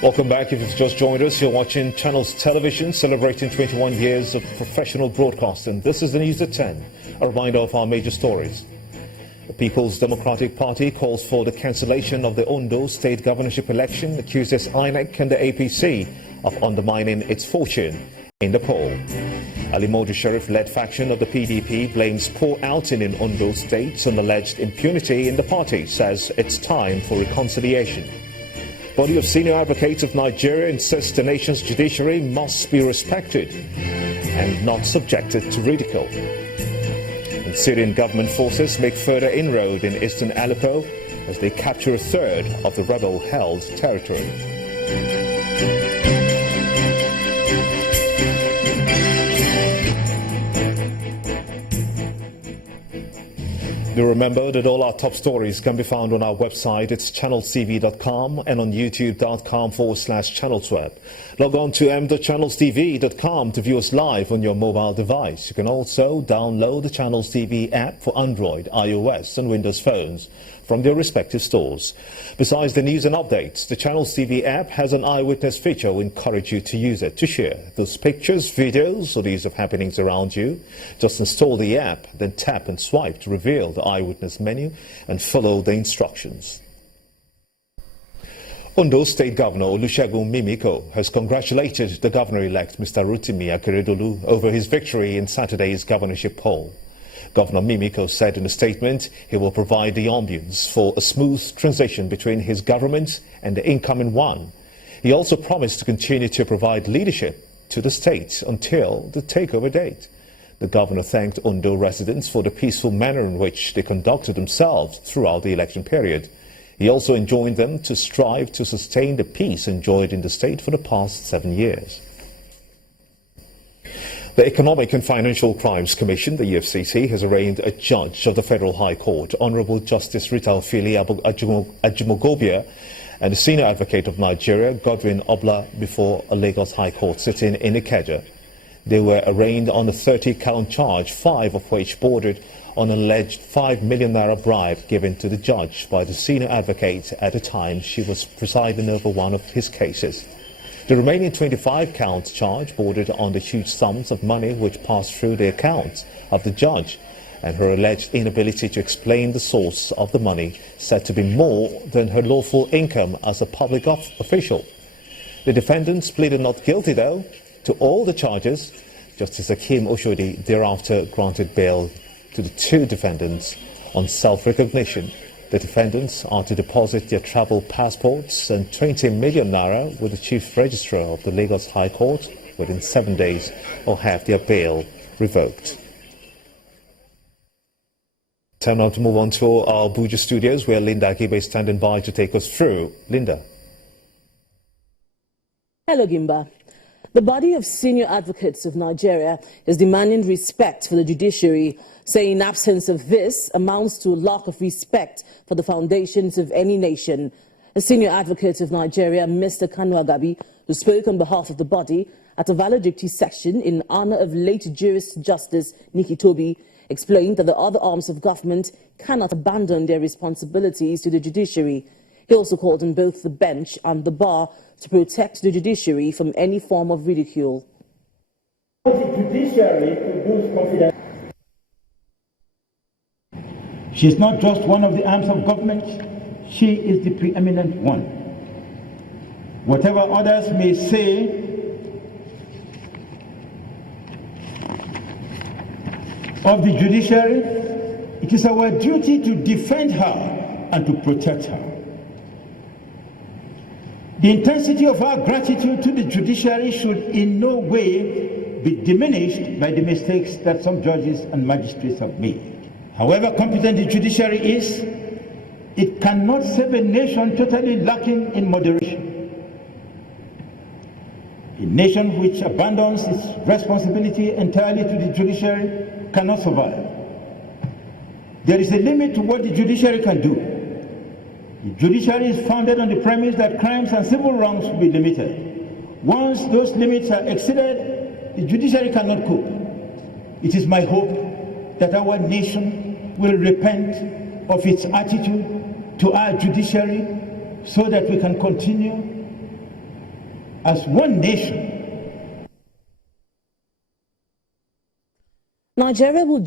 Welcome back. If you've just joined us, you're watching Channels Television, celebrating 21 years of professional broadcasting. This is the news at 10. A reminder of our major stories. The People's Democratic Party calls for the cancellation of the Ondo state governorship election, accuses INEC and the APC of undermining its fortune in the poll. Ali Modu Sharif-led faction of the PDP blames poor outing in Ondo state on alleged impunity in the party, says it's time for reconciliation. Body of senior advocates of Nigeria insists the nation's judiciary must be respected and not subjected to ridicule. And Syrian government forces make further inroad in eastern Aleppo as they capture a third of the rebel-held territory. Do remember that all our top stories can be found on our website. It's channelstv.com and on youtube.com/channelsweb. Log on to m.channelstv.com to view us live on your mobile device. You can also download the Channels TV app for Android, iOS and Windows phones from their respective stores. Besides the news and updates, the Channels TV app has an eyewitness feature. We encourage you to use it to share those pictures, videos, or news of happenings around you. Just install the app, then tap and swipe to reveal the eyewitness menu and follow the instructions. Ondo State Governor Olusegun Mimiko has congratulated the governor-elect Mr. Rotimi Akeredolu over his victory in Saturday's governorship poll. Governor Mimiko said in a statement he will provide the ambience for a smooth transition between his government and the incoming one. He also promised to continue to provide leadership to the state until the takeover date. The governor thanked Ondo residents for the peaceful manner in which they conducted themselves throughout the election period. He also enjoined them to strive to sustain the peace enjoyed in the state for the past 7 years. The Economic and Financial Crimes Commission, the EFCC, has arraigned a judge of the Federal High Court, Honorable Justice Rita Ofili Ajimogobia, and a senior advocate of Nigeria, Godwin Obla, before a Lagos High Court sitting in Ikeja. They were arraigned on a 30-count charge, 5 of which bordered on an alleged 5 million naira bribe given to the judge by the senior advocate at the time she was presiding over one of his cases. The remaining 25-count charge bordered on the huge sums of money which passed through the accounts of the judge and her alleged inability to explain the source of the money, said to be more than her lawful income as a public official. The defendants pleaded not guilty, though, to all the charges. Justice Hakeem Oshodi thereafter granted bail to the 2 defendants on self-recognition. The defendants are to deposit their travel passports and 20 million naira with the Chief Registrar of the Lagos High Court within 7 days or have their bail revoked. Time now to move on to our Abuja studios where Linda Akibe is standing by to take us through. Linda. Hello, Gimba. The body of senior advocates of Nigeria is demanding respect for the judiciary, saying in absence of this amounts to a lack of respect for the foundations of any nation. A senior advocate of Nigeria, Mr. Kanu Agabi, who spoke on behalf of the body at a valedictory section in honor of late Jurist Justice Nikki Toby, explained that the other arms of government cannot abandon their responsibilities to the judiciary. He also called on both the bench and the bar to protect the judiciary from any form of ridicule. The judiciary to boost confidence. She is not just one of the arms of government, she is the preeminent one. Whatever others may say, of the judiciary, it is our duty to defend her and to protect her. The intensity of our gratitude to the judiciary should in no way be diminished by the mistakes that some judges and magistrates have made. However competent the judiciary is, it cannot save a nation totally lacking in moderation. A nation which abandons its responsibility entirely to the judiciary cannot survive. There is a limit to what the judiciary can do. The judiciary is founded on the premise that crimes and civil wrongs will be limited. Once those limits are exceeded, the judiciary cannot cope. It is my hope that our nation will repent of its attitude to our judiciary so that we can continue as one nation. Nigeria will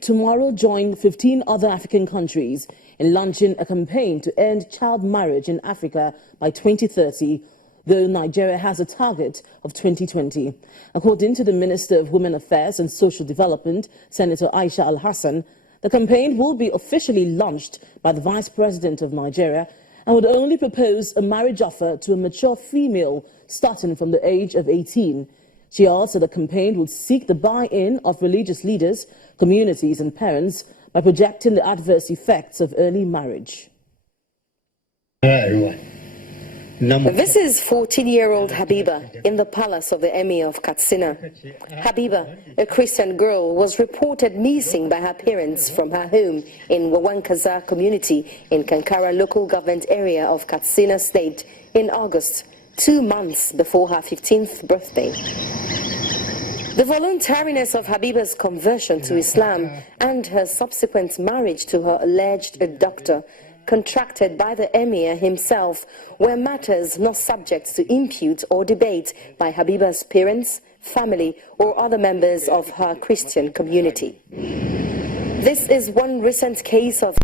tomorrow join 15 other African countries in launching a campaign to end child marriage in Africa by 2030, though Nigeria has a target of 2020. According to the Minister of Women Affairs and Social Development, Senator Aisha Al-Hassan, the campaign will be officially launched by the Vice President of Nigeria and would only propose a marriage offer to a mature female starting from the age of 18. She also said the campaign would seek the buy-in of religious leaders, communities and parents by projecting the adverse effects of early marriage. This is 14-year-old Habiba in the palace of the Emir of Katsina. Habiba, a Christian girl, was reported missing by her parents from her home in Wawankaza community in Kankara local government area of Katsina State in August, 2 months before her 15th birthday. The voluntariness of Habiba's conversion to Islam and her subsequent marriage to her alleged abductor, contracted by the Emir himself, were matters not subject to impute or debate by Habiba's parents, family, or other members of her Christian community. This is one recent case of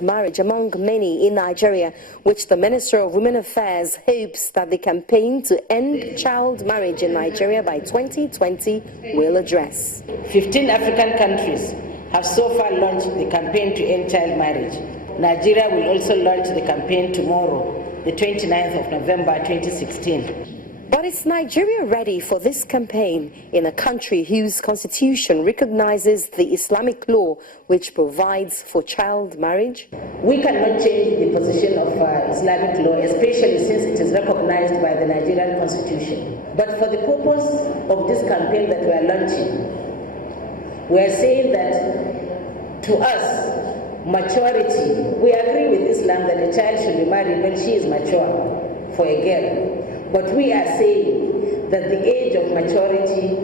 marriage among many in Nigeria, which the Minister of Women Affairs hopes that the campaign to end child marriage in Nigeria by 2020 will address. 15 African countries have so far launched the campaign to end child marriage. Nigeria will also launch the campaign tomorrow, the 29th of November 2016. But is Nigeria ready for this campaign in a country whose constitution recognizes the Islamic law which provides for child marriage? We cannot change the position of Islamic law, especially since it is recognized by the Nigerian constitution. But for the purpose of this campaign that we are launching, we are saying that to us, maturity, we agree with Islam that a child should be married when she is mature for a girl. But we are saying that the age of maturity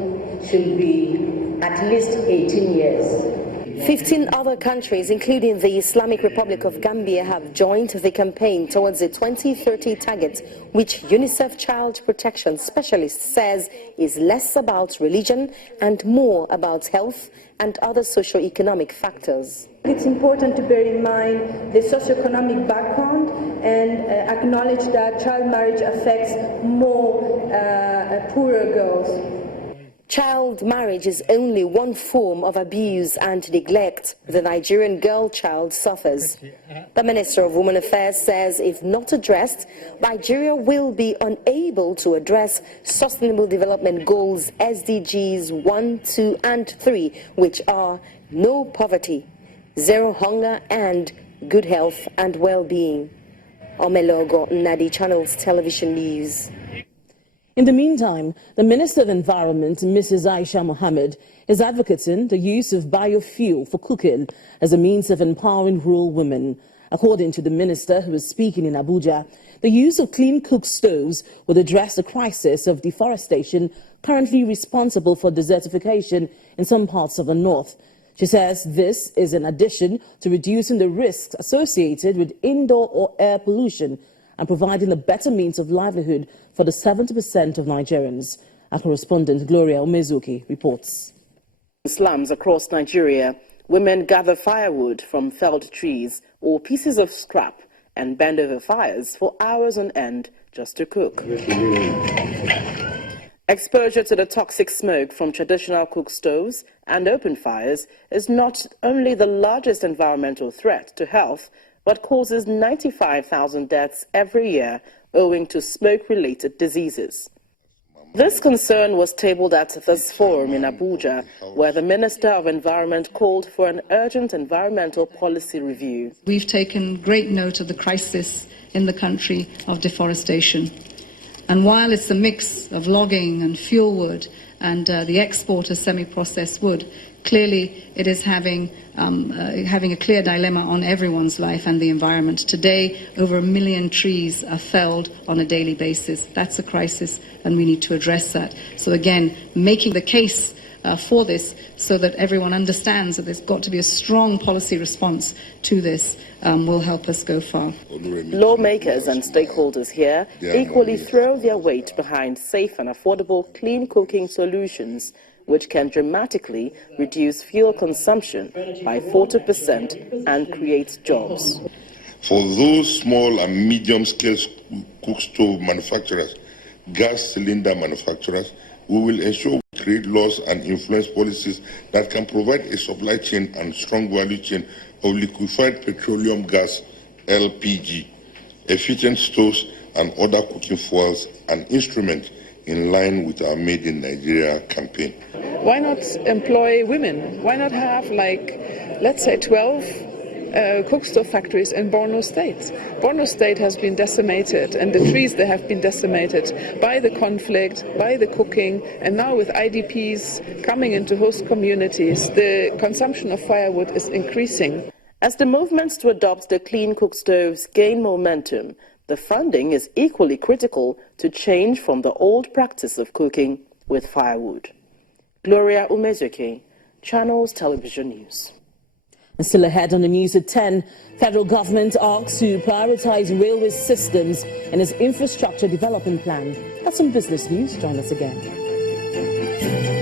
should be at least 18 years. 15 other countries, including the Islamic Republic of Gambia, have joined the campaign towards the 2030 target, which UNICEF Child Protection Specialist says is less about religion and more about health and other socio-economic factors. It's important to bear in mind the socioeconomic background and acknowledge that child marriage affects more poorer girls. Child marriage is only one form of abuse and neglect the Nigerian girl child suffers. The Minister of Women Affairs says if not addressed, Nigeria will be unable to address Sustainable Development Goals SDGs 1, 2 and 3, which are no poverty, zero hunger and good health and well-being. Omelogo Nadi Channels Television News. In the meantime, the Minister of Environment, Mrs. Aisha Mohammed, is advocating the use of biofuel for cooking as a means of empowering rural women. According to the minister, who was speaking in Abuja, the use of clean cook stoves would address the crisis of deforestation currently responsible for desertification in some parts of the north. She says this is in addition to reducing the risks associated with indoor or air pollution and providing a better means of livelihood for the 70% of Nigerians. Our correspondent Gloria Omezuki reports. In slums across Nigeria, women gather firewood from felled trees or pieces of scrap and bend over fires for hours on end just to cook. Exposure to the toxic smoke from traditional cook stoves and open fires is not only the largest environmental threat to health, but causes 95,000 deaths every year owing to smoke-related diseases. This concern was tabled at this forum in Abuja, where the Minister of Environment called for an urgent environmental policy review. We've taken great note of the crisis in the country of deforestation. And while it's a mix of logging and fuel wood and the export of semi-processed wood, clearly it is having a clear dilemma on everyone's life and the environment. Today, over 1 million trees are felled on a daily basis. That's a crisis, and we need to address that. So again, making the case for this, so that everyone understands that there's got to be a strong policy response to this, will help us go far. Lawmakers and stakeholders here equally throw their weight behind safe and affordable clean cooking solutions, which can dramatically reduce fuel consumption by 40% and create jobs. For those small and medium-scale cook stove manufacturers, gas cylinder manufacturers, we will ensure we create laws and influence policies that can provide a supply chain and strong value chain of liquefied petroleum gas, LPG, efficient stoves and other cooking fuels and instruments in line with our Made in Nigeria campaign. Why not employ women? Why not have, let's say 12 cook stove factories in Borno State? Borno State has been decimated, and the trees there have been decimated by the conflict, by the cooking, and now with IDPs coming into host communities, the consumption of firewood is increasing. As the movements to adopt the clean cook stoves gain momentum, the funding is equally critical to change from the old practice of cooking with firewood. Gloria Umezuke, Channels Television News. And still ahead on the news at 10, federal government asks to prioritize railway systems in its infrastructure development plan. That's some business news. Join us again.